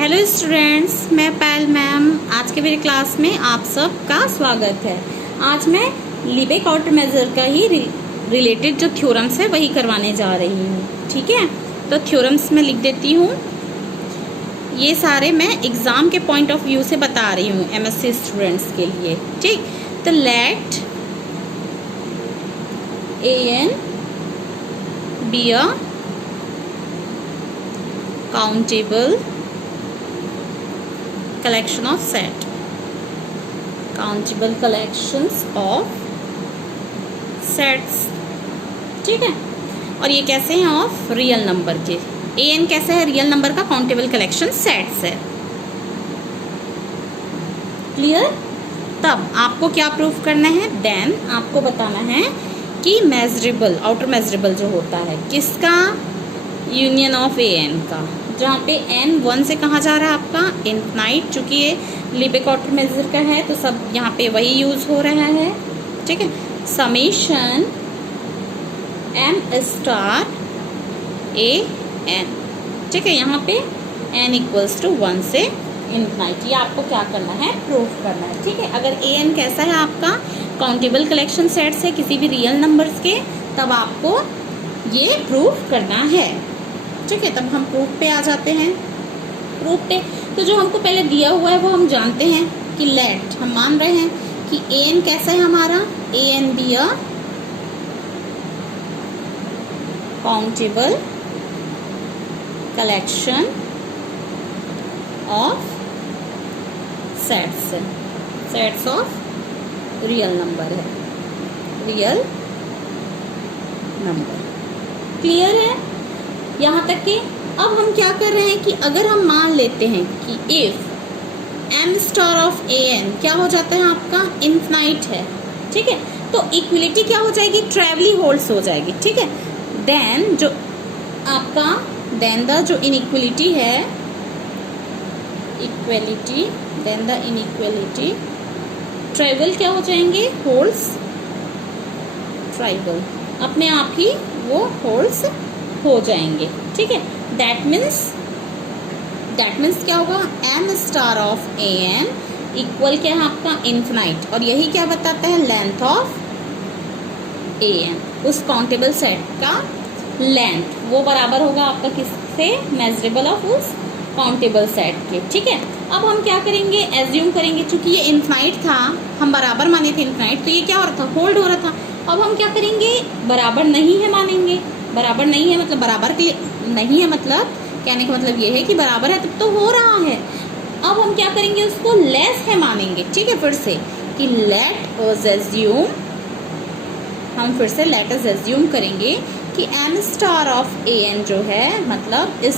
Hello students, मैं पायल ma'am. आज के मेरे क्लास में आप सबका स्वागत है। आज मैं लीबेक आउटर मेजर का ही रिलेटेड जो थ्योरम्स है वही करवाने जा रही हूँ। ठीक है, तो थ्योरम्स में लिख देती हूँ। ये सारे मैं एग्ज़ाम के पॉइंट ऑफ व्यू से बता रही हूँ एमएससी स्टूडेंट्स के लिए। ठीक, तो late an be a countable collection of set, countable collections of sets। ठीक है, और ये कैसे हैं? ऑफ रियल नंबर के। an कैसे है? रियल नंबर का काउंटेबल कलेक्शन सेट्स है। क्लियर? तब आपको क्या प्रूफ करना है? देन आपको बताना है कि मेजरेबल, आउटर मेजरेबल जो होता है किसका? यूनियन ऑफ an का, जहाँ पे n 1 से कहाँ जा रहा है आपका? इनफाइनाइट। चूंकि ये लीबेक आउटर मेजर का है तो सब यहाँ पे वही यूज हो रहा है। ठीक है, summation m star a n। ठीक है, यहाँ पे n इक्वल्स टू 1 से इनफाइनाइट। ये आपको क्या करना है? प्रूफ करना है। ठीक है, अगर an कैसा है आपका? काउंटेबल कलेक्शन सेट्स है किसी भी रियल नंबर्स के, तब आपको ये प्रूफ करना है। ठीक है, तब हम प्रूफ पे आ जाते हैं। प्रूफ पे तो जो हमको पहले दिया हुआ है वो हम जानते हैं कि लेट, हम मान रहे हैं कि an कैसा है हमारा? an be a countable collection of sets, sets of real number है, रियल नंबर। क्लियर है यहाँ तक कि? अब हम क्या कर रहे हैं कि अगर हम मान लेते हैं कि if m star of an क्या हो जाता है आपका? इनफाइनाइट है। ठीक है, तो इक्वलिटी क्या हो जाएगी? ट्रेवली होल्ड्स हो जाएगी। ठीक है, देन जो आपका देन द जो इनइक्वलिटी है, equality, then the inequality trivial क्या हो जाएंगे? होल्ड्स ट्राइवल, अपने आप ही वो होल्ड्स हो जाएंगे। ठीक है, दैट मीन्स क्या होगा? m star of an equal क्या है आपका? इनफाइनाइट। और यही क्या बताता है? लेंथ ऑफ an, उस काउंटेबल सेट का लेंथ वो बराबर होगा आपका किससे? मेजरेबल ऑफ उस काउंटेबल सेट के। ठीक है, अब हम क्या करेंगे? एज्यूम करेंगे, चूंकि ये इनफाइनाइट था, हम बराबर माने थे इनफाइनाइट, तो ये क्या हो रहा था? होल्ड हो रहा था। अब हम क्या करेंगे? बराबर नहीं है मानेंगे। बराबर नहीं है मतलब बराबर के लिए नहीं है, मतलब कहने का मतलब ये है कि बराबर है तब तो हो रहा है। अब हम क्या करेंगे? उसको लेस है मानेंगे। ठीक है, फिर से कि लेट अस एज्यूम, हम फिर से लेट अस एज्यूम करेंगे कि m स्टार ऑफ an जो है, मतलब इस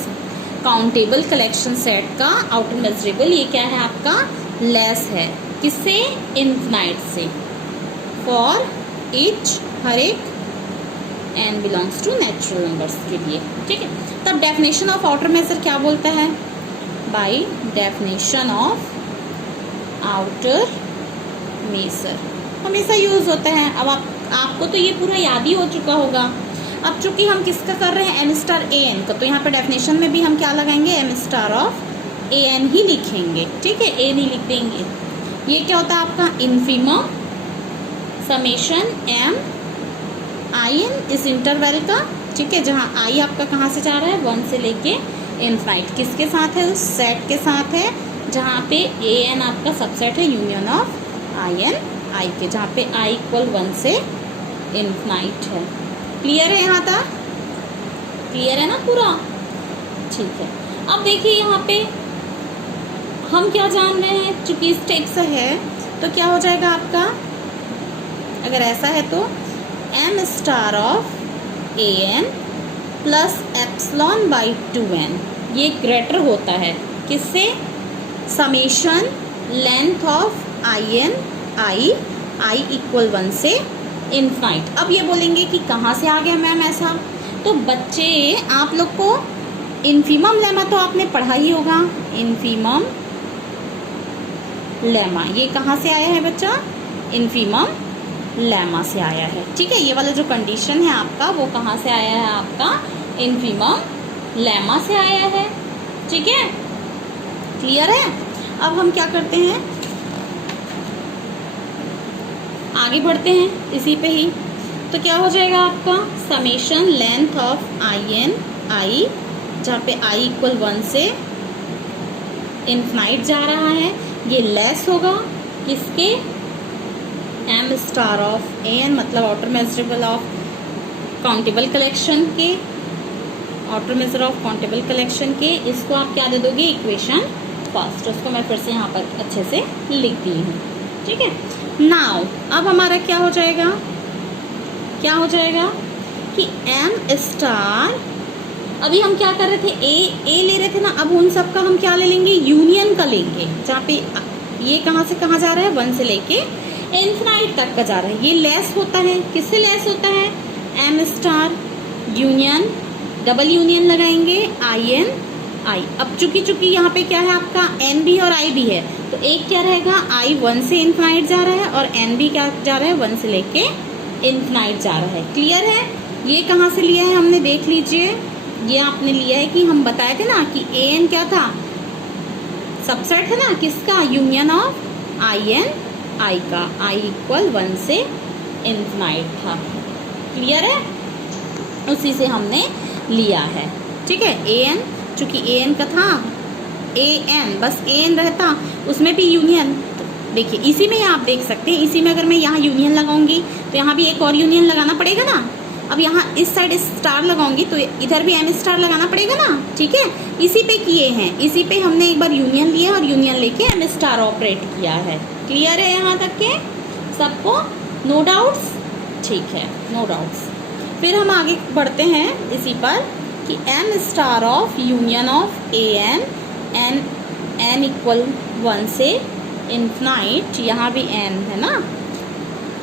काउंटेबल कलेक्शन सेट का आउटर मेजरेबल ये क्या है आपका? लेस है। किससे? इनफाइनाइट से। फॉर ईच, हर एक n belongs to natural numbers के लिए। ठीक है, तब डेफिनेशन ऑफ आउटर मेजर क्या बोलता है? By definition of outer measure हमेशा यूज होता है। अब आपको तो ये पूरा याद ही हो चुका होगा। अब चूंकि हम किसका कर रहे हैं? m स्टार an का, तो यहाँ पे डेफिनेशन में भी हम क्या लगाएंगे? m स्टार ऑफ an ही लिखेंगे। ठीक है, an ही लिख देंगे। ये क्या होता है आपका? इनफीमम समेशन m in इस इंटरवल का। ठीक है, जहाँ i आपका कहाँ से जा रहा है? 1 से लेके इनफाइनाइट। किसके साथ है? उस सेट के साथ है जहाँ पे an आपका सबसेट है, यूनियन ऑफ in i के, जहाँ पे i इक्वल 1 से इनफाइनाइट है। क्लियर है यहाँ तक? क्लियर है ना पूरा? ठीक है, अब देखिए यहाँ पे हम क्या जान रहे हैं? चूंकि इस टाइप से है तो क्या हो जाएगा आपका? अगर ऐसा है तो m star of an plus epsilon by 2n ये ग्रेटर होता है किससे? Summation length of i equal 1 से इनफाइनाइट। अब ये बोलेंगे कि कहाँ से आ गया मैम ऐसा? तो बच्चे आप लोग को इनफीमम लेमा तो आपने पढ़ा ही होगा। इनफीमम लेमा ये कहाँ से आया है बच्चा? इनफीमम लेमा से आया है। ठीक है, ये वाला जो कंडीशन है आपका वो कहाँ से आया है? आपका इनफीमम लेमा से आया है। ठीक है, क्लियर है? अब हम क्या करते हैं, आगे बढ़ते हैं इसी पे ही। तो क्या हो जाएगा आपका summation length of I N I, जहाँ पे आई इक्वल 1 से इन्फिनाइट जा रहा है, ये लेस होगा किसके, M star of A N, मतलब outer measurable of countable collection के, outer measure of countable collection के। इसको आप क्या दे दोगे, इक्वेशन फर्स्ट। उसको मैं फिर से यहाँ पर अच्छे से लिख दी हूँ, ठीक है। नाउ अब हमारा क्या हो जाएगा, क्या हो जाएगा कि एम स्टार, अभी हम क्या कर रहे थे, ए ले रहे थे ना, अब उन सब का हम क्या ले लेंगे, यूनियन का लेंगे, जहाँ पे ये कहाँ से कहाँ जा रहा है, 1 से लेके इन्फिनाइट तक का जा रहा है। ये लेस होता है, किससे लेस होता है, M star union, double union लगाएंगे आई एन आई। अब चूंकि यहाँ पे क्या है आपका, एन भी और आई भी है, तो एक क्या रहेगा, आई 1 से इन्फिनाइट जा रहा है और एन भी क्या जा रहा है, 1 से लेके इन्फिनाइट जा रहा है। क्लियर है? ये कहाँ से लिया है हमने, देख लीजिए, ये आपने लिया है कि हम बताए थे ना कि ए एन क्या था, सबसेट है ना किसका, यूनियन ऑफ आई एन आई का, आई इक्वल 1 से इन्फिनाइट था। क्लियर है? उसी से हमने लिया है, ठीक है। ए एन, चूंकि ए एन का था, ए एन बस ए एन रहता, उसमें भी यूनियन, देखिए इसी में आप देख सकते हैं, इसी में अगर मैं यहाँ यूनियन लगाऊंगी तो यहाँ भी एक और यूनियन लगाना पड़ेगा ना। अब यहाँ इस साइड स्टार लगाऊंगी तो इधर भी एम स्टार लगाना पड़ेगा ना, ठीक है। इसी पे किए हैं, इसी पे हमने एक बार यूनियन लिया और यूनियन लेके एम स्टार ऑपरेट किया है। क्लियर है यहाँ तक के सबको, नो डाउट्स? ठीक है, नो डाउट्स। फिर हम आगे बढ़ते हैं इसी पर कि M star of union of A n, n n equal 1 से इन्फिनाइट, यहाँ भी एन है ना,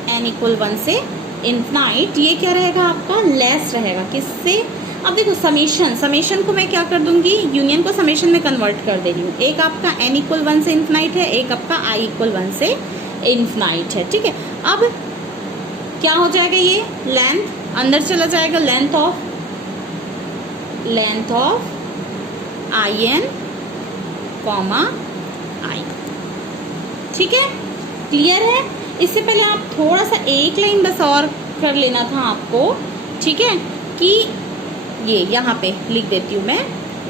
एन इक्वल 1 से इन्फिनाइट, ये क्या रहेगा आपका, लेस रहेगा किससे। अब देखो समेशन को मैं क्या कर दूंगी, यूनियन को समेशन में कन्वर्ट कर दे रही हूँ। एक आपका एन इक्वल 1 से इन्फिनाइट है, एक आपका आई इक्वल 1 से इन्फिनाइट है, ठीक है। अब क्या हो जाएगा, ये लेंथ अंदर चला जाएगा, length of I N comma I, ठीक है। क्लियर है? इससे पहले आप थोड़ा सा एक लाइन बस और कर लेना था आपको, ठीक है, कि ये यहाँ पे लिख देती हूँ मैं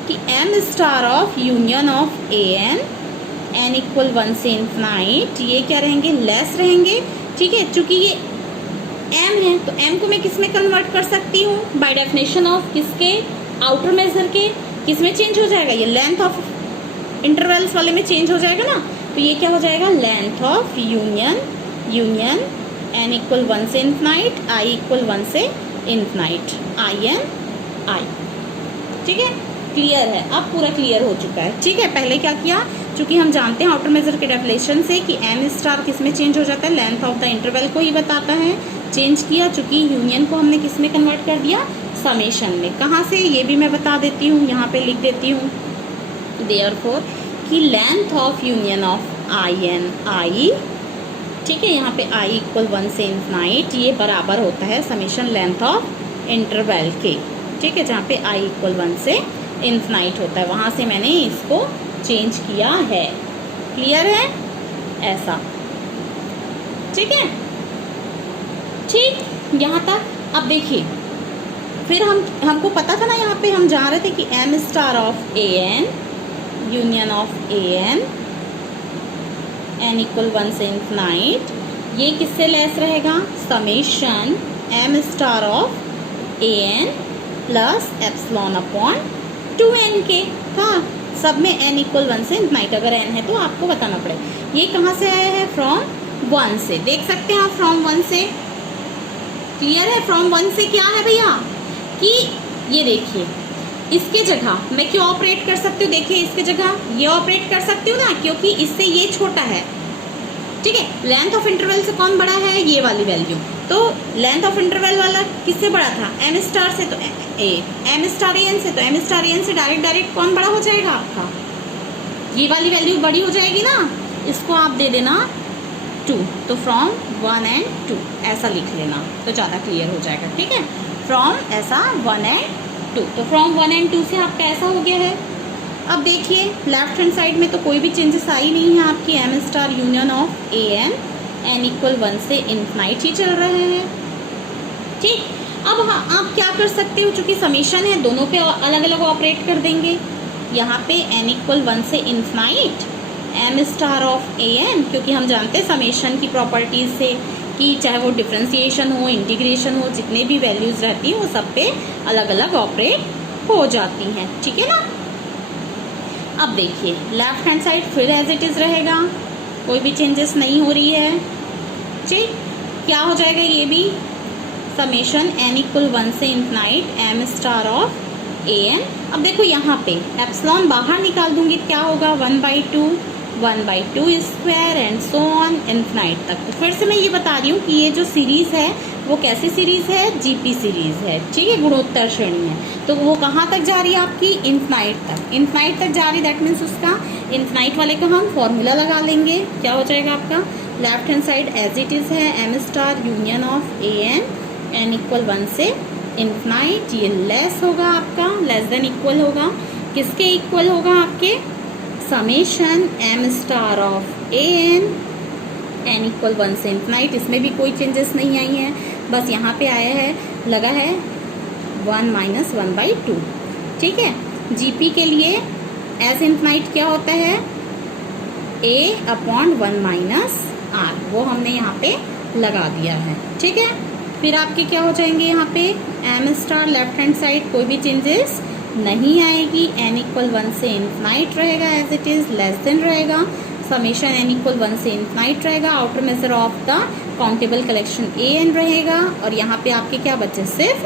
कि M star of union of A n, n equal 1 से इन्फिनाइट, ये क्या रहेंगे, लेस रहेंगे, ठीक है। चूंकि ये एम है तो एम को मैं किस में कन्वर्ट कर सकती हूँ, बाय डेफिनेशन ऑफ किसके, आउटर मेजर के, किस में चेंज हो जाएगा, ये लेंथ ऑफ इंटरवल्स वाले में चेंज हो जाएगा ना। तो ये क्या हो जाएगा, length of union n equal 1 से इन्फिनाइट, आई इक्वल 1 से इन्फिनाइट, आई एन आई, ठीक है। क्लियर है? अब पूरा क्लियर हो चुका है, ठीक है। पहले क्या किया, चूंकि हम जानते हैं आउटर मेजर के डेफिनेशन से कि एम स्टार किस में चेंज हो जाता है, लेंथ ऑफ द इंटरवल को ही बताता है, चेंज किया, चूंकि यूनियन को हमने किस में कन्वर्ट कर दिया, समेशन में। कहाँ से, ये भी मैं बता देती हूँ, यहाँ पे लिख देती हूँ, देयरफॉर कि length of union of I N I, ठीक है, यहाँ पे आई इक्वल 1 से इन्फिनाइट, ये बराबर होता है समेशन लेंथ ऑफ इंटरवल के, ठीक है, जहाँ पे आई इक्वल 1 से इन्फिनाइट होता है, वहाँ से मैंने इसको चेंज किया है। क्लियर है? ऐसा, ठीक है, ठीक यहाँ तक। अब देखिए, फिर हमको पता था ना, यहाँ पे हम जा रहे थे कि M star of A n union of A n, n equal 1 से इन्फिनाइट, ये किससे लेस रहेगा, summation M star of A n plus epsilon upon 2n के था, सब में n इक्वल 1 से इन्फिनाइट, अगर n है तो आपको बताना पड़ेगा। ये कहाँ से आया है, फ्रॉम 1 से, देख सकते हैं आप, फ्रॉम 1 से। क्लियर है? फ्रॉम 1 से क्या है भैया, कि ये देखिए, इसके जगह मैं क्यों ऑपरेट कर सकती हूँ, देखिए इसके जगह ये ऑपरेट कर सकती हूँ ना, क्योंकि इससे ये छोटा है, ठीक है। लेंथ ऑफ इंटरवल से कौन बड़ा है, ये वाली वैल्यू, तो लेंथ ऑफ इंटरवल वाला किससे बड़ा था, एम स्टार से, तो एम स्टार एन से, तो एम स्टार एन से डायरेक्ट कौन बड़ा हो जाएगा आपका, ये वाली वैल्यू बड़ी हो जाएगी ना। इसको आप दे देना 2, तो फ्रॉम 1 and 2 ऐसा लिख लेना तो ज़्यादा क्लियर हो जाएगा, ठीक है। फ्रॉम ऐसा 1 and 2, तो फ्रॉम 1 and 2 से आपका ऐसा हो गया है। अब देखिए लेफ्ट हैंड साइड में तो कोई भी चेंजेस आई नहीं है आपकी, M star union of A N equal 1 से इन्फिनाइट ही चल रहे हैं। ठीक, अब हाँ आप क्या कर सकते हो, चूंकि समेशन है दोनों पे अलग अलग ऑपरेट कर देंगे। यहाँ पे n इक्वल 1 से infinite M star of A n, क्योंकि हम जानते हैं समेशन की प्रॉपर्टीज से कि चाहे वो डिफ्रेंसिएशन हो, इंटीग्रेशन हो, जितने भी वैल्यूज रहती हैं वो सब पे अलग अलग ऑपरेट हो जाती हैं। ठीक है ना। अब देखिए लेफ्ट हैंड साइड फिर एज इट इज़ रहेगा, कोई भी चेंजेस नहीं हो रही है। ठीक, क्या हो जाएगा ये भी, समेशन n इक्वल 1 से infinite M star of A n. अब देखो यहाँ पे एप्सिलॉन बाहर निकाल दूंगी, क्या होगा 1/2 square and so on infinite तक। तो फिर से मैं ये बता रही हूँ कि ये जो सीरीज़ है वो कैसी सीरीज़ है, जीपी सीरीज़ है। ठीक है, गुणोत्तर श्रेणी है, तो वो कहाँ तक जा रही है आपकी, इन्फिनाइट तक। इन्फिनाइट तक जा रही, दैट मीन्स उसका इन्फिनाइट वाले का हम फॉर्मूला लगा लेंगे। क्या हो जाएगा आपका, left hand side as it is है M star union of A N equal 1 से इन्फिनाइट। ये लेस होगा आपका, लेस देन इक्वल होगा, किसके इक्वल होगा, आपके summation M star of A N equal 1 से इन्फिनाइट। इसमें भी कोई चेंजेस नहीं आई है, बस यहाँ पे आया है, लगा है 1 - 1/2। ठीक है, जीपी के लिए एज इन्फिनाइट क्या होता है, a/1 - r, वो हमने यहाँ पे लगा दिया है। ठीक है, फिर आपके क्या हो जाएंगे यहाँ पे M star, left hand side कोई भी चेंजेस नहीं आएगी, n इक्वल 1 से इन्फिनाइट रहेगा as it is, less than रहेगा, समेशन n इक्वल 1 से इन्फिनाइट रहेगा, outer measure of the countable collection A n रहेगा, और यहाँ पे आपके क्या बचे, सिर्फ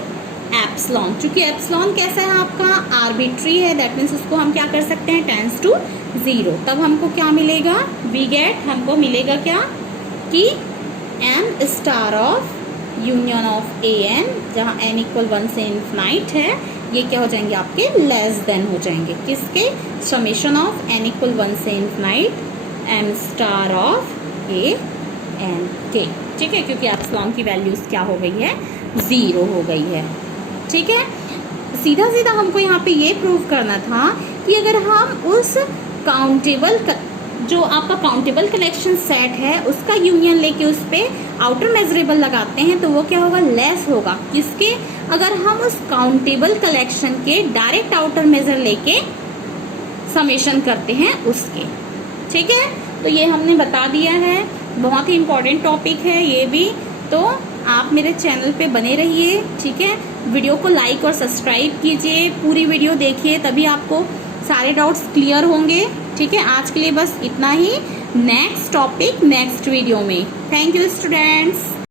एप्सिलॉन। चूंकि एप्सिलॉन कैसा है आपका, आर्बिट्री है, दैट मीन्स उसको हम क्या कर सकते हैं, टेंस टू 0। तब हमको क्या मिलेगा, वी गेट, हमको मिलेगा क्या कि M star of union of A n, जहाँ n इक्वल 1 से इन्फिनाइट है, ये क्या हो जाएंगे आपके, लेस देन हो जाएंगे, किसके, समेशन ऑफ n इक्वल 1 से infinite M star of A n के। ठीक है, क्योंकि एप्सिलॉन की वैल्यूज क्या हो गई है, 0 हो गई है। ठीक है, सीधा सीधा हमको यहाँ पे ये प्रूव करना था कि अगर हम उस काउंटेबल जो आपका काउंटेबल कलेक्शन सेट है उसका यूनियन लेके उस पर आउटर मेजरेबल लगाते हैं तो वो क्या होगा, लेस होगा, किसके, अगर हम उस काउंटेबल कलेक्शन के डायरेक्ट आउटर मेजर लेके समेशन करते हैं उसके। ठीक है, तो ये हमने बता दिया है, बहुत ही इम्पोर्टेंट टॉपिक है ये भी, तो आप मेरे चैनल पे बने रहिए। ठीक है, वीडियो को लाइक और सब्सक्राइब कीजिए, पूरी वीडियो देखिए, तभी आपको सारे डाउट्स क्लियर होंगे। ठीक है, आज के लिए बस इतना ही, नेक्स्ट टॉपिक नेक्स्ट वीडियो में। Thank you students.